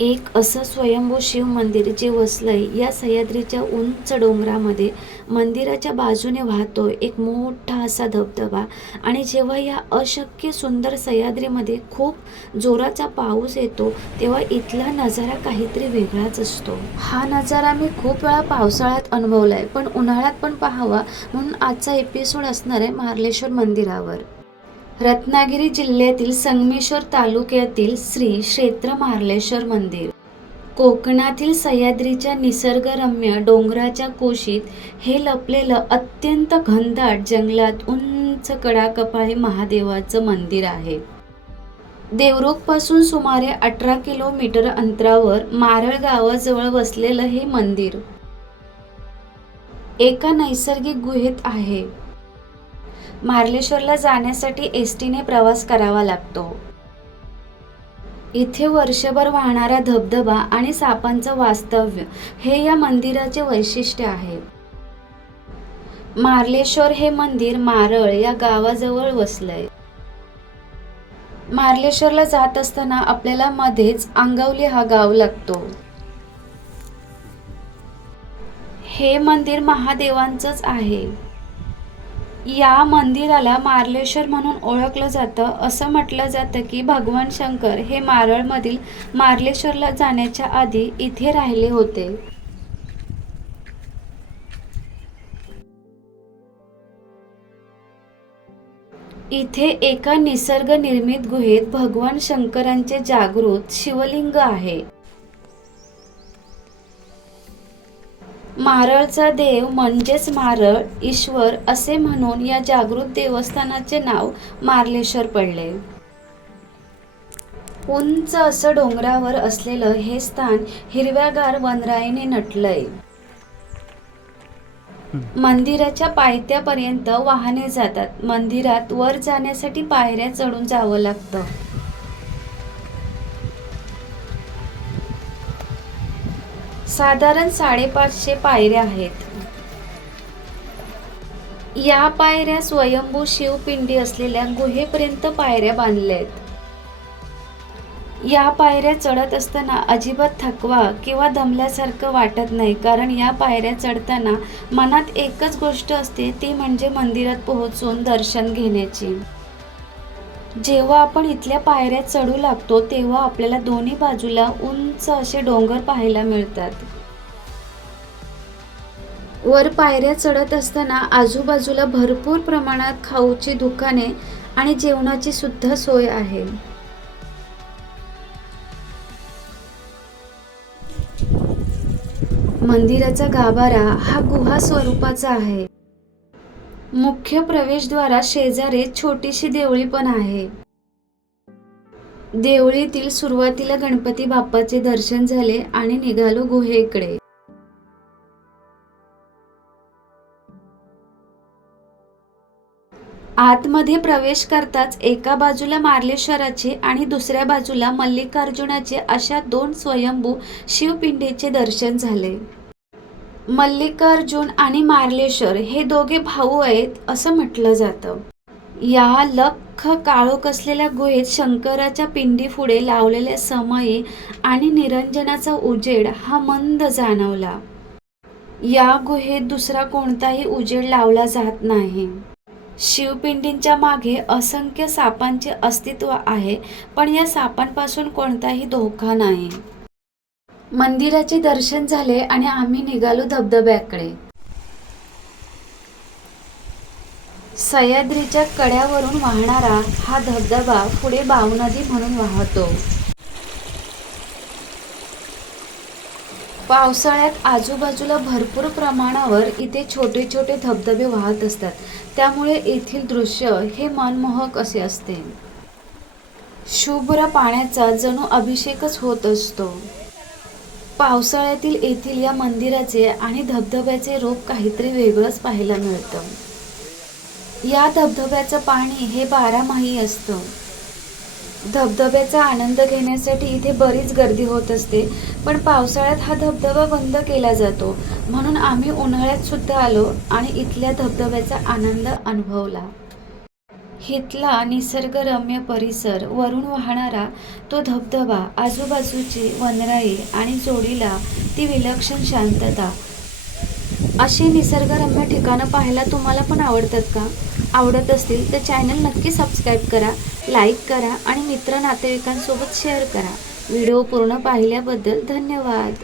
एक असं स्वयंभू शिव मंदिर जे वसलंय या सह्याद्रीच्या उंच डोंगरामध्ये. मंदिराच्या बाजूने वाहतोय एक मोठा असा धबधबा. आणि जेव्हा या अशक्य सुंदर सह्याद्रीमध्ये खूप जोराचा पाऊस येतो तेव्हा इथला नजारा काहीतरी वेगळाच असतो. हा नजारा मी खूप वेळा पावसाळ्यात अनुभवलाय, पण उन्हाळ्यात पण पाहावा म्हणून आजचा एपिसोड असणार आहे मार्लेश्वर मंदिरावर. रत्नागिरी जिल्ह्यातील संगमेश्वर तालुक्यातील श्री क्षेत्र मार्लेश्वर मंदिर. कोकणातील सह्याद्रीच्या निसर्गरम्य डोंगराच्या कुशीत हे लपलेलं अत्यंत घनदाट जंगलात उंच कडाकपाळी महादेवाचं मंदिर आहे. देवरुखपासून सुमारे 18 किलोमीटर अंतरावर मारळ गावाजवळ वसलेलं हे मंदिर एका नैसर्गिक गुहेत आहे. मार्लेश्वरला जाण्यासाठी एसटीने प्रवास करावा लागतो. इथे वर्षभर वाहणारा धबधबा आणि सापांचं वास्तव्य हे या मंदिराचे वैशिष्ट्य आहे. मार्लेश्वर हे मंदिर मारळ या गावाजवळ वसलंय. मार्लेश्वरला जात असताना आपल्याला मध्येच आंगवली हा गाव लागतो. हे मंदिर महादेवांचंच आहे. या मंदिराला मार्लेश्वर म्हणून ओळखलं जातं. असं म्हटलं जातं की भगवान शंकर हे मारळमधील मार्लेश्वरला जाण्याच्या आधी इथे राहिले होते. इथे एका निसर्ग निर्मित गुहेत भगवान शंकरांचे जागृत शिवलिंग आहे. मारळचा देव म्हणजेच मारळ ईश्वर असे म्हणून या जागृत देवस्थानाचे नाव मार्लेश्वर पडले. उंच असं डोंगरावर असलेलं हे स्थान हिरव्यागार वनराईने नटलंय. मंदिराच्या पायथ्यापर्यंत वाहने जातात. मंदिरात वर जाण्यासाठी पायऱ्या चढून जावं लागतं. साधारण 550 पायऱ्या आहेत. या पायऱ्या स्वयंभू शिवपिंडी असलेल्या गुहेपर्यंत पायऱ्या बांधल्या आहेत. या पायऱ्या चढत असताना अजिबात थकवा किंवा दमल्यासारखं वाटत नाही, कारण या पायऱ्या चढताना मनात एकच गोष्ट असते, ती म्हणजे मंदिरात पोहोचून दर्शन घेण्याची. जेव्हा आपण इथल्या पायऱ्या चढू लागतो तेव्हा आपल्याला दोन्ही बाजूला उंच असे डोंगर पाहायला मिळतात. वर पायऱ्या चढत असताना आजूबाजूला भरपूर प्रमाणात खाऊची दुकाने आणि जेवणाची सुद्धा सोय आहे. मंदिराचा गाभारा हा गुहा स्वरूपाचा आहे. मुख्य प्रवेशद्वारा शेजारी छोटीशी देवळी पण आहे. देवळीतील सुरुवातीला गणपती बाप्पाचे दर्शन झाले आणि निघालो गुहेकडे. आतमध्ये प्रवेश करताच एका बाजूला मार्लेश्वराचे आणि दुसऱ्या बाजूला मल्लिकार्जुनाचे अशा 2 स्वयंभू शिवपिंडीचे दर्शन झाले. मल्लिकार्जुन आणि मार्लेश्वर हे दोघे भाऊ आहेत असं म्हटलं जातं. या लख्ख काळोख असलेल्या गुहेत शंकराच्या पिंडीपुढे लावलेल्या समई आणि निरंजनाचा उजेड हा मंद जाणवला. या गुहेत दुसरा कोणताही उजेड लावला जात नाही. शिवपिंडींच्या मागे असंख्य सापांचे अस्तित्व आहे, पण या सापांपासून कोणताही धोका नाही. मंदिराचे दर्शन झाले आणि आम्ही निघालो धबधब्याकडे. सह्याद्रीच्या कड्यावरून वाहणारा हा धबधबा पुढे बावनदी म्हणून वाहतो. पावसाळ्यात आजूबाजूला भरपूर प्रमाणावर इथे छोटे छोटे धबधबे वाहत असतात, त्यामुळे येथील दृश्य हे मनमोहक असे असते. शुभ्र पाण्याचा जणू अभिषेकच होत असतो. पावसाळ्यातील येथील या मंदिराचे आणि धबधब्याचे रूप काहीतरी वेगळंच पाहायला मिळतं. या धबधब्याचं पाणी हे 12माही असतं. धबधब्याचा आनंद घेण्यासाठी इथे बरीच गर्दी होत असते, पण पावसाळ्यात हा धबधबा बंद केला जातो, म्हणून आम्ही उन्हाळ्यात सुद्धा आलो आणि इथल्या धबधब्याचा आनंद अनुभवला. हितला निसर्गरम्य परिसर, वरून वाहणारा तो धबधबा, आजूबाजूची वनराई आणि जोडीला ती विलक्षण शांतता. अशी निसर्गरम्य ठिकाणं पाहायला तुम्हाला पण आवडतात का? आवडत असतील तर चॅनल नक्की सबस्क्राईब करा, लाईक करा आणि मित्र नातेवाईकांसोबत शेअर करा. व्हिडिओ पूर्ण पाहिल्याबद्दल धन्यवाद.